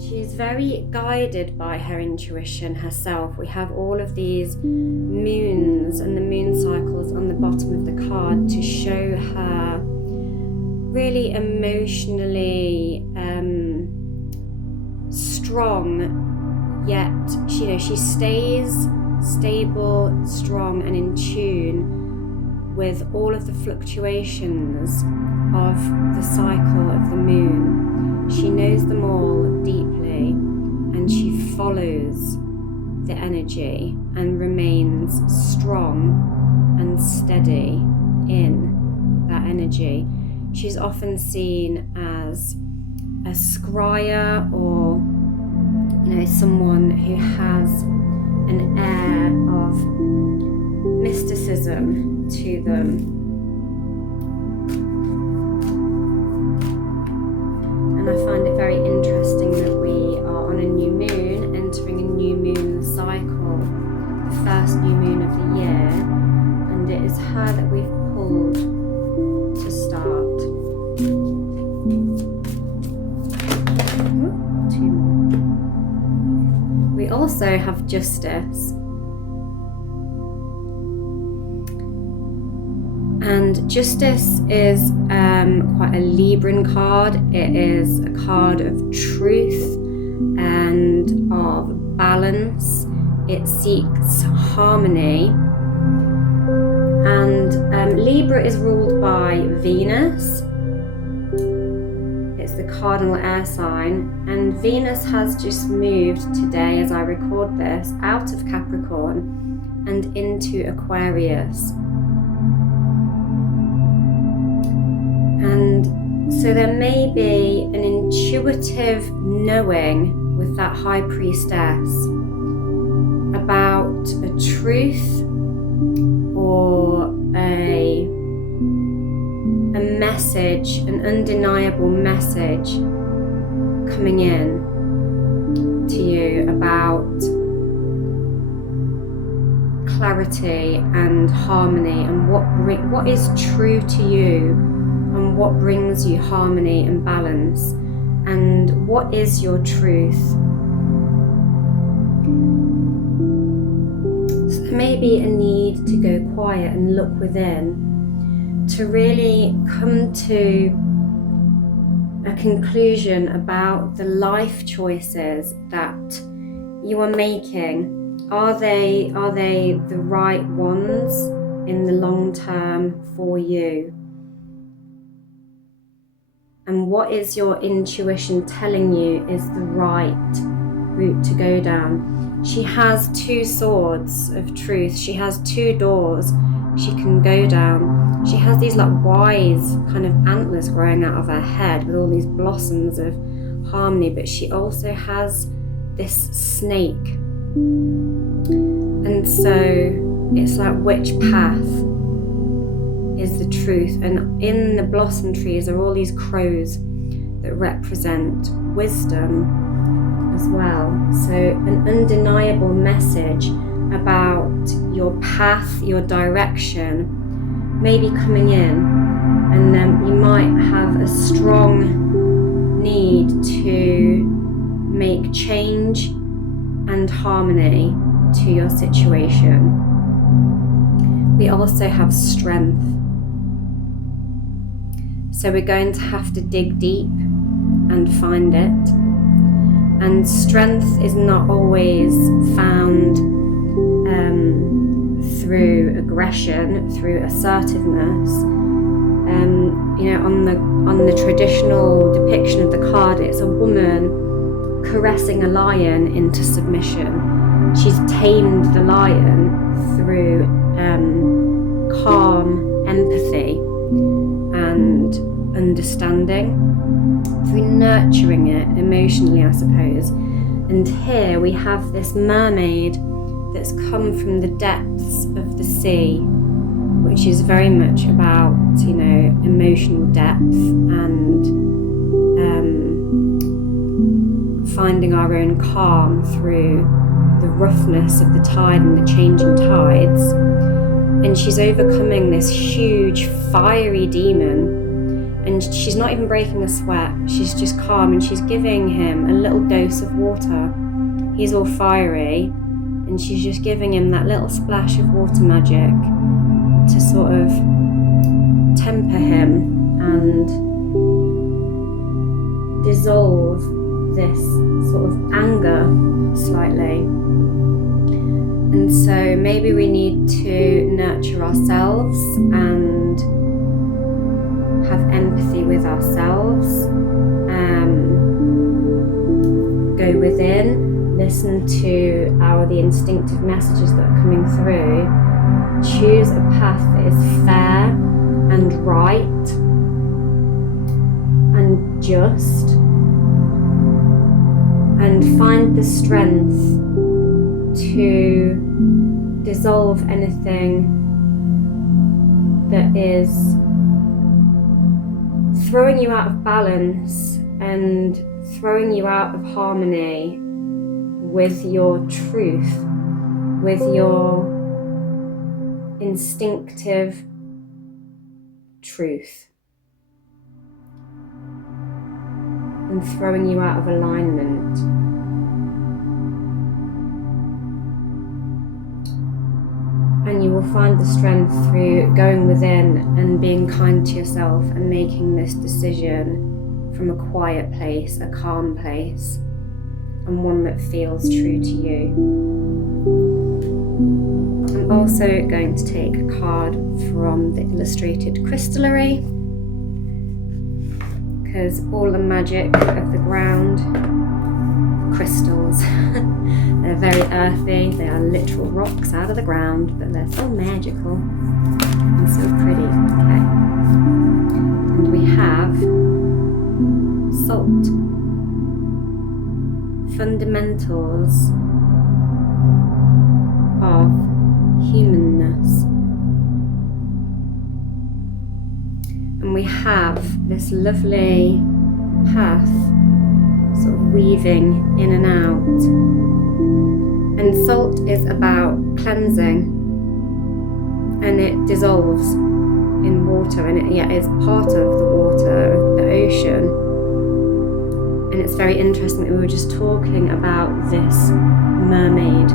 She's very guided by her intuition herself. We have all of these moons and the moon cycles on the bottom of the card to show her really emotionally strong, yet she stays stable, strong and in tune with all of the fluctuations of the cycle of the moon. She knows them all deeply and she follows the energy and remains strong and steady in that energy. She's often seen as a scryer, or someone who has an air of mysticism to them. And I find it very interesting that we are on a new moon, entering a new moon cycle, the first new moon of the year, and it is her that we've pulled to start. Two more. We also have Justice. And Justice is quite a Libran card. It is a card of truth and of balance. It seeks harmony. And Libra is ruled by Venus. It's the cardinal air sign. And Venus has just moved today, as I record this, out of Capricorn and into Aquarius. And so there may be an intuitive knowing with that high priestess about a truth or a message, an undeniable message coming in to you about clarity and harmony, and what is true to you, and what brings you harmony and balance, and what is your truth. So there may be a need to go quiet and look within to really come to a conclusion about the life choices that you are making. Are they the right ones in the long term for you? And what is your intuition telling you is the right route to go down? She has two swords of truth. She has two doors she can go down. She has these like wise kind of antlers growing out of her head with all these blossoms of harmony, but she also has this snake. And so it's like, which path is the truth? And in the blossom trees are all these crows that represent wisdom as well. So an undeniable message about your path, your direction may be coming in, and then you might have a strong need to make change and harmony to your situation. We also have strength. So we're going to have to dig deep and find it. And strength is not always found through aggression, through assertiveness. On the traditional depiction of the card, it's a woman caressing a lion into submission. She's tamed the lion through calm empathy and understanding, through nurturing it emotionally, I suppose. And here we have this mermaid that's come from the depths of the sea, which is very much about, emotional depth and finding our own calm through the roughness of the tide and the changing tides. And she's overcoming this huge fiery demon, and she's not even breaking a sweat. She's just calm, and she's giving him a little dose of water. He's all fiery, and she's just giving him that little splash of water magic to sort of temper him and dissolve this sort of anger slightly. And so maybe we need to nurture ourselves and have empathy with ourselves, go within, listen to the instinctive messages that are coming through, path that is fair and right and just, and find the strength to dissolve anything that is throwing you out of balance and throwing you out of harmony with your truth, with your instinctive truth, and throwing you out of alignment. And you will find the strength through going within and being kind to yourself and making this decision from a quiet place, a calm place, and one that feels true to you. I'm also going to take a card from the illustrated crystallary, because all the magic of the ground, crystals, they're very earthy, they are literal rocks out of the ground, but they're so magical and so pretty. Okay, and we have salt, fundamentals of humanness. And we have this lovely path sort of weaving in and out. And salt is about cleansing, and it dissolves in water, and it is part of the water, of the ocean. And it's very interesting that we were just talking about this mermaid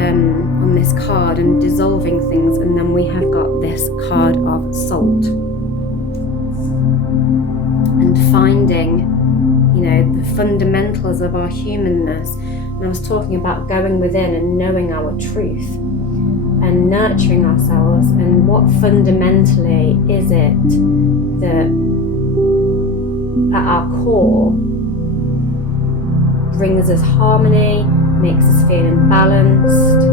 on this card and dissolving things, and then we have got this card of salt and finding, you know, the fundamentals of our humanness. And I was talking about going within and knowing our truth and nurturing ourselves, and what fundamentally is it that at our core brings us harmony, makes us feel imbalanced,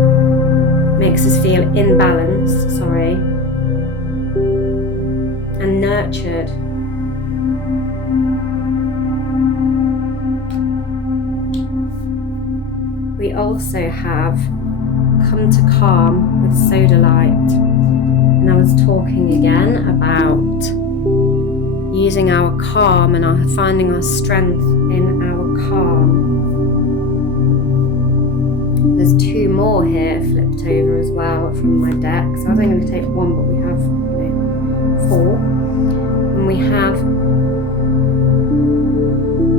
and nurtured. We also have come to calm with sodalite, and I was talking again about using our calm and finding our strength in our calm. There's two more here flipped over as well from my deck, so I was only going to take one, but we have four. And we have,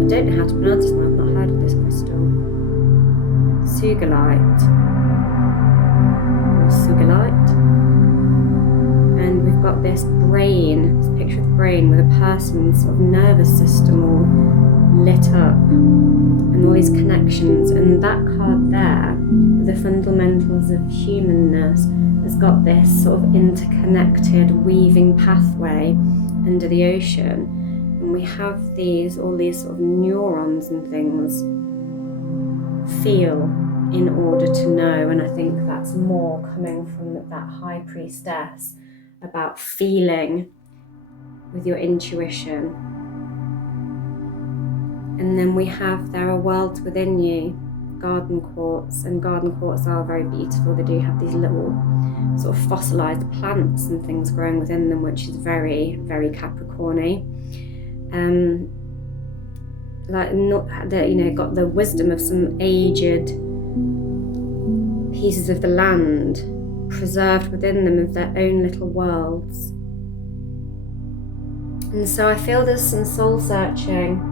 I don't know how to pronounce this one, I've not heard of this crystal. Sugalite, and we've got this brain, this picture of the brain with a person's sort of nervous system all lit up and all these connections, and that card there, the fundamentals of humanness, has got this sort of interconnected weaving pathway under the ocean, and we have all these sort of neurons and things feel in order to know. And I think that's more coming from that high priestess about feeling with your intuition. And then we have there are worlds within you, garden quartz, and garden quartz are very beautiful. They do have these little sort of fossilized plants and things growing within them, which is very, very Capricorny. Like, not that, you know, got the wisdom of some aged pieces of the land preserved within them of their own little worlds. And so I feel there's some soul searching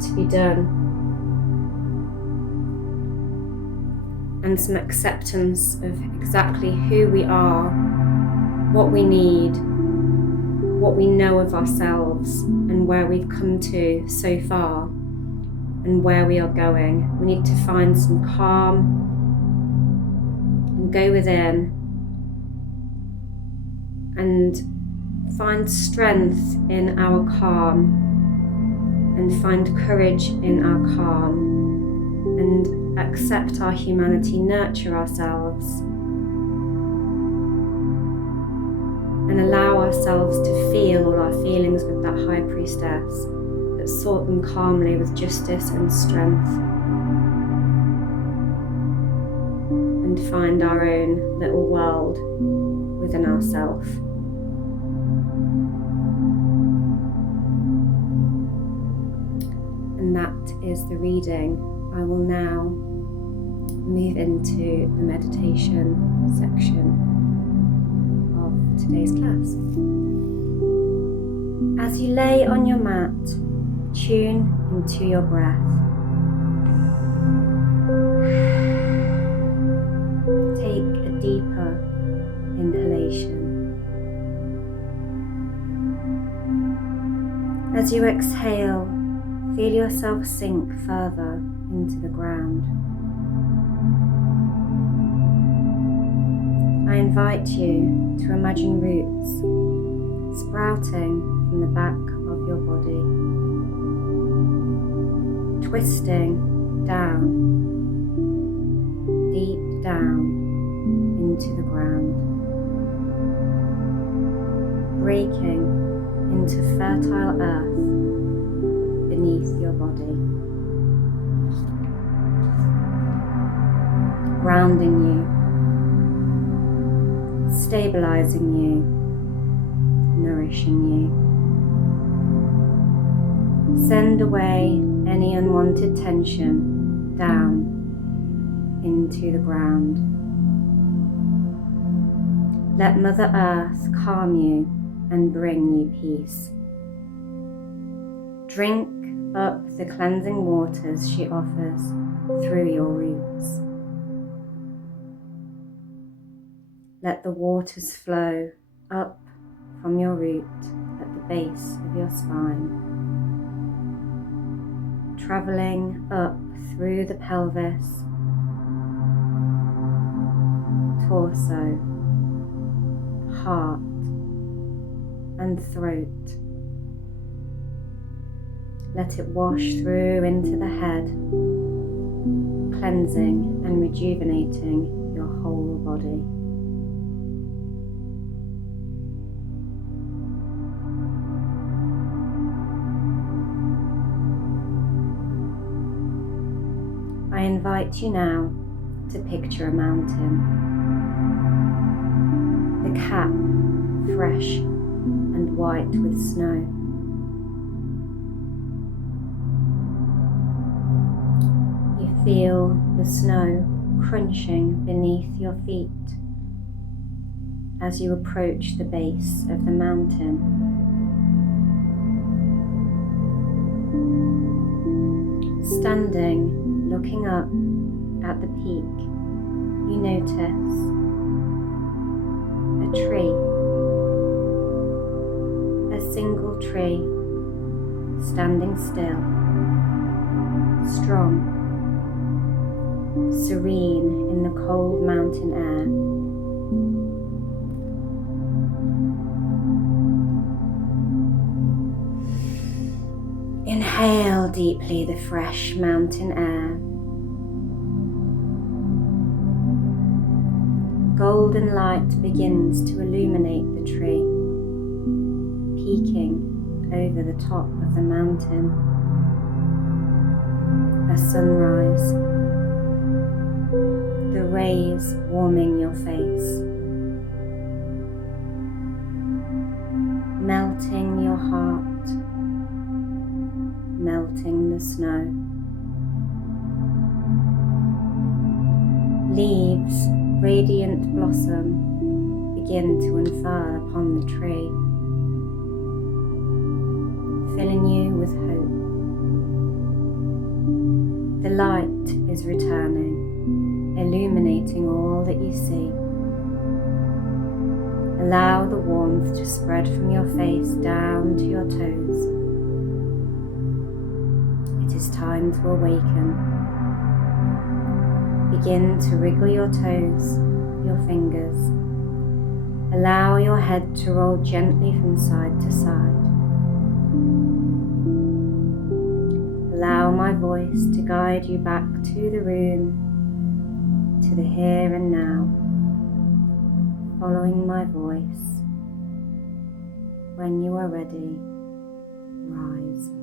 to be done, and some acceptance of exactly who we are, what we need, what we know of ourselves, and where we've come to so far and where we are going. We need to find some calm and go within and find strength in our calm and find courage in our calm and accept our humanity, nurture ourselves, ourselves to feel all our feelings with that High Priestess, but sort them calmly with justice and strength, and find our own little world within ourselves. And that is the reading. I will now move into the meditation section of today's class. As you lay on your mat, tune into your breath. Take a deeper inhalation. As you exhale, feel yourself sink further into the ground. I invite you to imagine roots sprouting from the back of your body, twisting down, deep down into the ground, breaking into fertile earth beneath your body, grounding you, stabilizing you, nourishing you. Send away any unwanted tension down into the ground. Let Mother Earth calm you and bring you peace. Drink up the cleansing waters she offers through your roots. Let the waters flow up from your root at the base of your spine, traveling up through the pelvis, torso, heart, and throat. Let it wash through into the head, cleansing and rejuvenating your whole body. I invite you now to picture a mountain, the cap fresh and white with snow. You feel the snow crunching beneath your feet as you approach the base of the mountain. Standing, looking up at the peak, you notice a tree, a single tree, standing still, strong, serene in the cold mountain air. Inhale deeply the fresh mountain air. Golden light begins to illuminate the tree, peeking over the top of the mountain. A sunrise, the rays warming your face, melting your heart, melting the snow. Leaves, radiant blossom, begin to unfurl upon the tree, filling you with hope. The light is returning, illuminating all that you see. Allow the warmth to spread from your face down to your toes. It is time to awaken. Begin to wriggle your toes, your fingers. Allow your head to roll gently from side to side. Allow my voice to guide you back to the room, to the here and now, following my voice. When you are ready, rise.